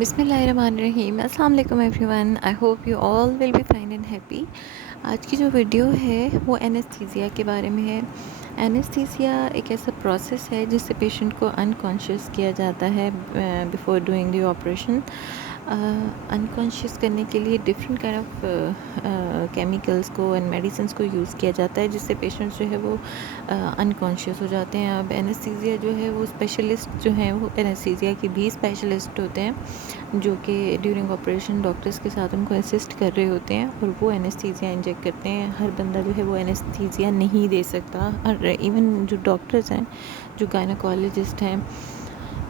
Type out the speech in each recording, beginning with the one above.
बिस्मिल्लाहिर्रहमानिर्रहीम। अस्सलाम वालेकुम everyone. I hope you all will be fine and happy. आज की जो वीडियो है वो एनेस्थीसिया के बारे में है। एनेस्थीसिया एक ऐसा प्रोसेस है जिससे पेशेंट को अनकॉन्शियस किया जाता है before doing the operation. Unconscious करने के लिए डिफरेंट काइंड ऑफ केमिकल्स को एंड मेडिसिन को यूज़ किया जाता है जिससे पेशेंट जो है वो अनकॉन्शियस हो जाते हैं। अब एनेस्थीसिया जो है वो स्पेशलिस्ट जो हैं वो एनेस्थीसिया के भी स्पेशलिस्ट होते हैं जो कि ड्यूरिंग ऑपरेशन डॉक्टर्स के साथ उनको असिस्ट कर रहे होते हैं और वो एनेस्थीसिया इंजेक्ट करते हैं। हर बंदा जो है वो एनेस्थीसिया नहीं दे सकता, और इवन जो डॉक्टर्स हैं, जो गायनोकोलॉजिस्ट हैं,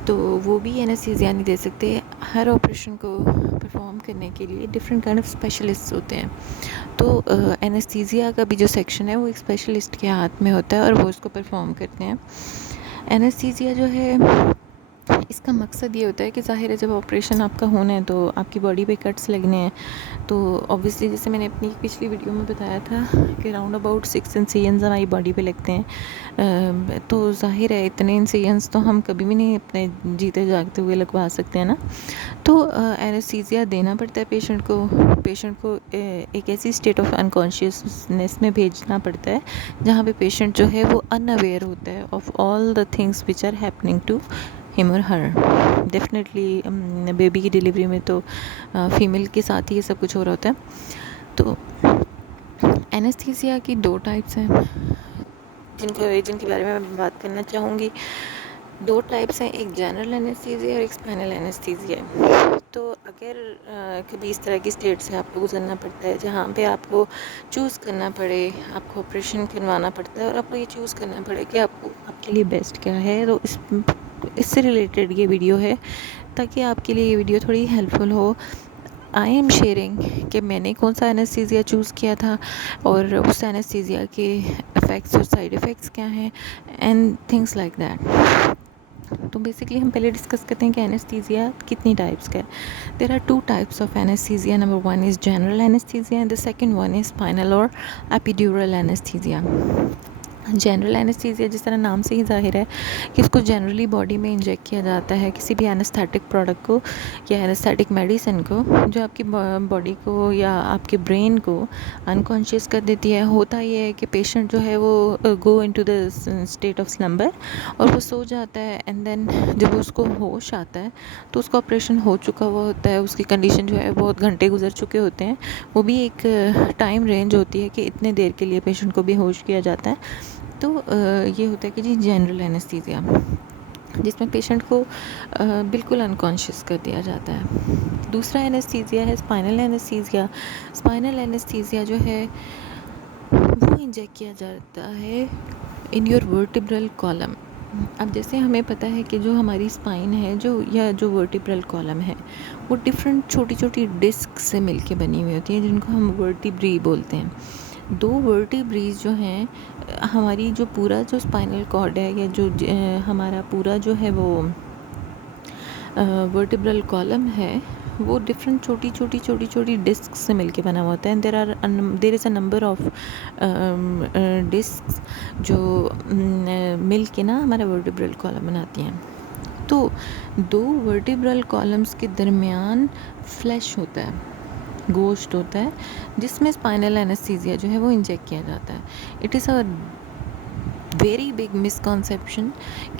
तो वो भी एनेस्थीसिया नहीं दे सकते। हर ऑपरेशन को परफॉर्म करने के लिए डिफरेंट काइंड ऑफ स्पेशलिस्ट होते हैं। तो एनेस्थीसिया का भी जो सेक्शन है वो एक स्पेशलिस्ट के हाथ में होता है और वो इसको परफॉर्म करते हैं। एनेस्थीसिया जो है इसका मकसद ये होता है कि ज़ाहिर है जब ऑपरेशन आपका होना है तो आपकी बॉडी पे कट्स लगने हैं, तो ऑब्वियसली जैसे मैंने अपनी पिछली वीडियो में बताया था कि राउंड अबाउट 6 इंसिजन्स हमारी बॉडी पे लगते हैं। तो ज़ाहिर है इतने इंसिजन्स तो हम कभी भी नहीं अपने जीते जागते हुए लगवा सकते हैं ना। तो एनेस्थीसिया देना पड़ता है पेशेंट को एक ऐसी स्टेट ऑफ अनकॉन्शियसनेस में भेजना पड़ता है जहाँ पे पेशेंट जो है वो अनअवेयर होता है of all the things which are happening to him और हर। डेफिनेटली बेबी की डिलीवरी में तो फीमेल के साथ ही ये सब कुछ हो रहा होता है। तो एनेस्थीसिया की 2 टाइप्स हैं जिनके बारे में मैं बात करना चाहूँगी। 2 टाइप्स हैं, एक जनरल एनेस्थीसिया और एक स्पाइनल एनेस्थीसिया। तो अगर कभी इस तरह की स्टेट से आपको गुजरना पड़ता है जहाँ पे आपको चूज़ करना पड़े, आपको ऑपरेशन करवाना पड़ता है और आपको ये चूज़ करना पड़े कि आपके लिए बेस्ट क्या है, तो इससे रिलेटेड ये वीडियो है ताकि आपके लिए ये वीडियो थोड़ी हेल्पफुल हो। आई एम शेयरिंग कि मैंने कौन सा एनेस्थीसिया चूज़ किया था और उस एनेस्थीसिया के इफ़ेक्ट्स और साइड इफ़ेक्ट्स क्या हैं एंड थिंग्स लाइक दैट। तो बेसिकली हम पहले डिस्कस करते हैं कि एनेस्थीसिया कितनी टाइप्स का है। There are 2 types of anaesthesia. Number 1 is general anaesthesia and the second one is spinal और एपिड्यूरल एनेस्थीसिया। जनरल एनेस्थीसिया जिस तरह नाम से ही ज़ाहिर है कि इसको जनरली बॉडी में इंजेक्ट किया जाता है किसी भी एनेस्थेटिक प्रोडक्ट को या एनेस्थेटिक मेडिसिन को जो आपकी बॉडी को या आपके ब्रेन को अनकॉन्शियस कर देती है। होता ये है कि पेशेंट जो है वो गो into the state of slumber और वो सो जाता है, एंड देन जब उसको होश आता है तो उसका ऑपरेशन हो चुका हुआ होता है, उसकी कंडीशन जो है बहुत घंटे गुजर चुके होते हैं। वो भी एक टाइम रेंज होती है कि इतने देर के लिए पेशेंट को बेहोश किया जाता है। तो ये होता है कि जी जनरल एनेस्थीसिया जिसमें पेशेंट को बिल्कुल अनकॉन्शियस कर दिया जाता है। दूसरा एनेस्थीसिया है स्पाइनल एनेस्थीसिया। स्पाइनल एनेस्थीसिया जो है वो इंजेक्ट किया जाता है इन योर वर्टिब्रल कॉलम। अब जैसे हमें पता है कि जो हमारी स्पाइन है जो वर्टिब्रल कॉलम है वो डिफरेंट छोटी छोटी डिस्क से मिलके बनी हुई होती है जिनको हम वर्टिब्री बोलते हैं। 2 वर्टिब्रीज जो हैं, हमारी जो पूरा जो स्पाइनल कॉर्ड है या जो हमारा पूरा जो है वो वर्टिब्रल कॉलम है वो डिफरेंट छोटी डिस्क से मिलके बना हुआ होता है। There is a number of disc जो मिल के ना हमारा वर्टिब्रल कॉलम बनाती हैं। तो 2 वर्टिब्रल कॉलम्स के दरमियान फ्लैश होता है, गोश्त होता है, जिसमें स्पाइनल एनेस्थीसिया जो है वो इंजेक्ट किया जाता है। It is a very big misconception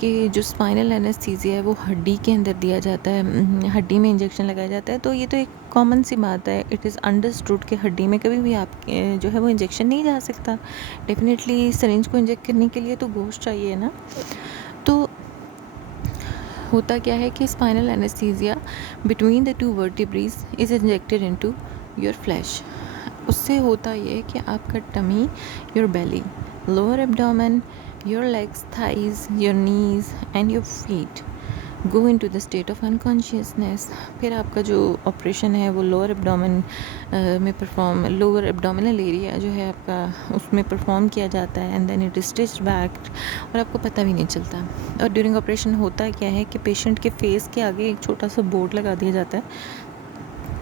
कि जो स्पाइनल एनेस्थीसिया है वो हड्डी के अंदर दिया जाता है, हड्डी में इंजेक्शन लगाया जाता है। तो ये तो एक कॉमन सी बात है, इट इज़ अंडरस्टूड कि हड्डी में कभी भी आप जो है वो इंजेक्शन नहीं जा सकता। डेफिनेटली सिरिंज को इंजेक्ट करने के लिए तो गोश्त चाहिए ना। तो होता क्या है कि spinal anaesthesia between the 2 vertebrae is injected into your flesh. उससे होता ये कि आपका tummy, your belly, lower abdomen, your legs, thighs, your knees and your feet go into the state of unconsciousness. फिर आपका जो ऑपरेशन है वो लोअर एब्डोमिनल एरिया जो है आपका उसमें परफॉर्म किया जाता है, and then it is stitched back और आपको पता भी नहीं चलता। और ड्यूरिंग ऑपरेशन होता क्या है कि पेशेंट के फेस के आगे एक छोटा सा बोर्ड लगा दिया जाता है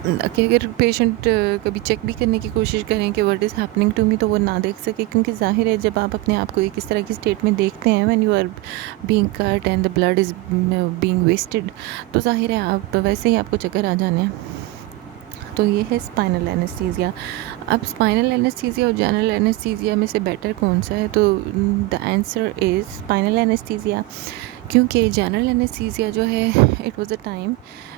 कि अगर पेशेंट कभी चेक भी करने की कोशिश करें कि what is happening to me, तो वो ना देख सके, क्योंकि ज़ाहिर है जब आप अपने आप को एक इस तरह की स्टेट में देखते हैं, when you are being cut and the blood is being wasted, तो ज़ाहिर है आप वैसे ही आपको चक्कर आ जाने हैं। तो ये है स्पाइनल एनेस्थीसिया। अब स्पाइनल एनेस्थीसिया और जनरल एनेस्थीसिया में से बेटर कौन सा है? तो the answer is spinal anaesthesia, क्योंकि जनरल एनेस्थीसिया जो है, it was a time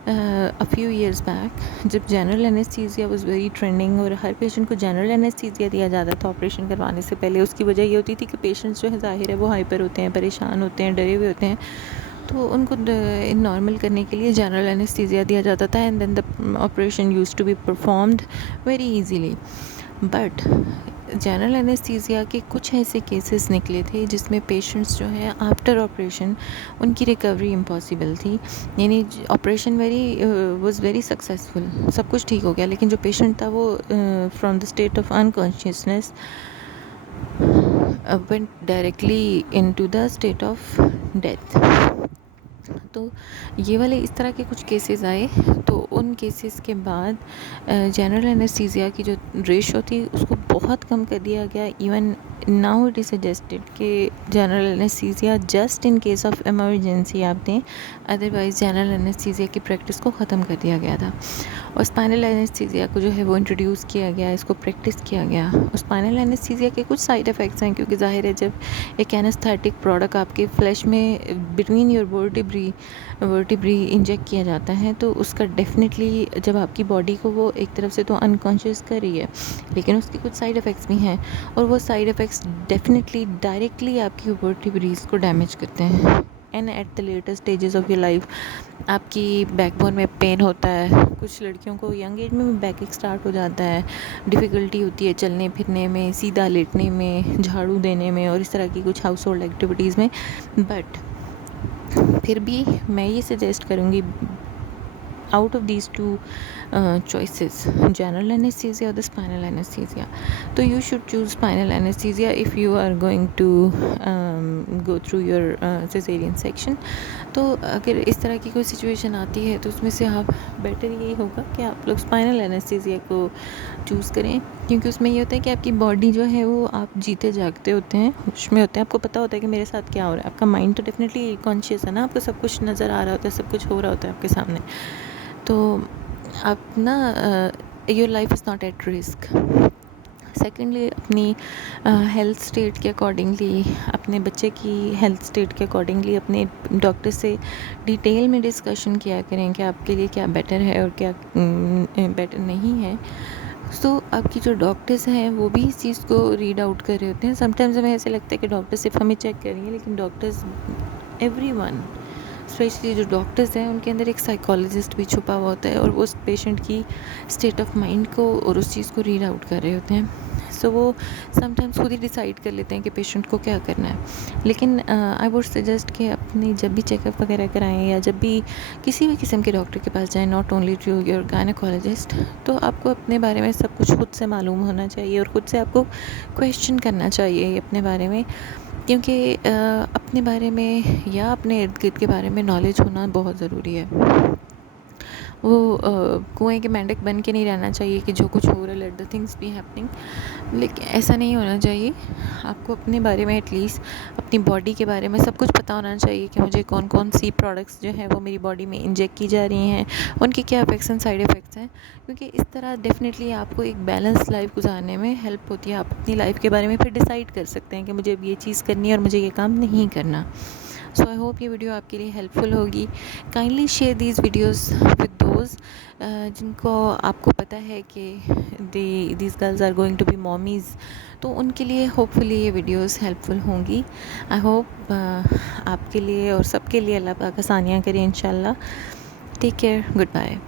a few years back जब general anaesthesia was very trending, और हर पेशेंट को जनरल एनेस्थीसिया दिया जाता था ऑपरेशन करवाने से पहले। उसकी वजह ये होती थी कि पेशेंट्स जो है ज़ाहिर है वो हाइपर होते हैं, परेशान होते हैं, डरे हुए होते हैं, तो उनको नॉर्मल करने के लिए जनरल एनेस्थीसिया दिया जाता था, and then the operation used to be performed very easily. But general anaesthesia के कुछ ऐसे केसेस निकले थे जिसमें पेशेंट्स जो है आफ्टर ऑपरेशन उनकी रिकवरी इम्पॉसिबल थी, यानी ऑपरेशन वाज वेरी सक्सेसफुल, सब कुछ ठीक हो गया, लेकिन जो पेशेंट था वो from the state of unconsciousness went directly into the state of death। तो ये वाले इस तरह के कुछ केसेस आए, तो उन केसेस के बाद जनरल एनेस्थीसिया की जो रेशो थी उसको बहुत कम कर दिया गया। Even now it is suggested कि general anaesthesia just in case of emergency आप दें, अदरवाइज़ जनरल एनेस्थीसिया की प्रैक्टिस को ख़त्म कर दिया गया था, और स्पाइनल एनेस्थीसिया को जो है वो इंट्रोड्यूस किया गया, इसको प्रैक्टिस किया गया। और स्पाइनल एनेस्थीसिया के कुछ साइड इफ़ेक्ट्स हैं, क्योंकि ज़ाहिर है जब एक एनेस्थेटिक प्रोडक्ट आपके फ्लैश में बिटवीन योर वर्टिब्री इंजेक्ट किया जाता है, तो उसका डेफिनेटली जब आपकी बॉडी को वो एक तरफ से तो अनकॉन्शियस कर रही है, लेकिन उसके कुछ साइड इफ़ेक्ट्स भी हैं, और वो साइड इफ़ेक्ट्स डेफिनेटली डायरेक्टली आपकी वर्टिब्रीज को डैमेज करते हैं। And at the later stages of your life आपकी बैकबोन में पेन होता है, कुछ लड़कियों को यंग एज में बैक एक स्टार्ट हो जाता है, डिफ़िकल्टी होती है चलने फिरने में, सीधा लेटने में, झाड़ू देने में, और इस तरह की कुछ हाउस होल्ड एक्टिविटीज़ में। बट फिर भी मैं ये सजेस्ट करूँगी, out of these two choices, general anesthesia or the spinal anesthesia, so you should choose spinal anesthesia if you are going to go through your cesarean section। तो अगर इस तरह की कोई सिचुएशन आती है तो उसमें से आप बेटर यही होगा कि आप लोग स्पाइनल एनेस्थीसिया को चूज़ करें, क्योंकि उसमें ये होता है कि आपकी बॉडी जो है वो आप जीते जागते होते हैं, होश में होते हैं, आपको पता होता है कि मेरे साथ क्या हो रहा है। आपका माइंड तो डेफिनेटली कॉन्शियस है ना, आपको सब कुछ नज़र आ रहा होता है, सब कुछ हो रहा होता है आपके सामने, तो आप ना your life is not at risk. Secondly अपनी हेल्थ स्टेट के अकॉर्डिंगली, अपने बच्चे की हेल्थ स्टेट के अकॉर्डिंगली अपने डॉक्टर से डिटेल में डिस्कशन किया करें कि आपके लिए क्या बेटर है और क्या बेटर नहीं है। सो आपकी जो डॉक्टर्स हैं वो भी इस चीज़ को रीड आउट कर रहे होते हैं। समटाइम्स हमें ऐसे लगता है कि डॉक्टर सिर्फ हमें चेक करेंगे, लेकिन डॉक्टर्स एवरीवन, स्पेशली जो डॉक्टर्स हैं, उनके अंदर एक साइकोलॉजिस्ट भी छुपा हुआ होता है, और वो उस पेशेंट की स्टेट ऑफ माइंड को और उस चीज़ को रीड आउट कर रहे होते हैं। सो वो समटाइम्स खुद ही डिसाइड कर लेते हैं कि पेशेंट को क्या करना है। लेकिन आई वुड सजेस्ट कि अपनी जब भी चेकअप वगैरह कराएं, या जब भी किसी भी किस्म के डॉक्टर के पास जाएं, not only to your gynaecologist, तो आपको अपने बारे में सब कुछ खुद से मालूम होना चाहिए, और ख़ुद से आपको क्वेश्चन करना चाहिए अपने बारे में, क्योंकि अपने बारे में या अपने इर्द गिर्द के बारे में नॉलेज होना बहुत ज़रूरी है। वो कुएं के मेंढक बन के नहीं रहना चाहिए कि जो कुछ हो रहा है let the things be happening, लेकिन ऐसा नहीं होना चाहिए। आपको अपने बारे में एटलीस्ट अपनी बॉडी के बारे में सब कुछ पता होना चाहिए कि मुझे कौन कौन सी प्रोडक्ट्स जो हैं वो मेरी बॉडी में इंजेक्ट की जा रही हैं, उनके क्या इफेक्ट्स एंड साइड इफ़ेक्ट्स हैं, क्योंकि इस तरह डेफिनेटली आपको एक बैलेंस लाइफ गुजारने में हेल्प होती है। आप अपनी लाइफ के बारे में फिर डिसाइड कर सकते हैं कि मुझे अब ये चीज़ करनी है और मुझे ये काम नहीं करना। सो आई होप ये वीडियो आपके लिए हेल्पफुल होगी। Kindly share these videos with those जिनको आपको पता है कि these girls are going to be mommies, तो उनके लिए होपफुली ये वीडियोस हेल्पफुल होंगी। आई होप आपके लिए और सबके लिए अल्लाह पाक आसानियाँ करें इंशाल्लाह। Take care, good bye.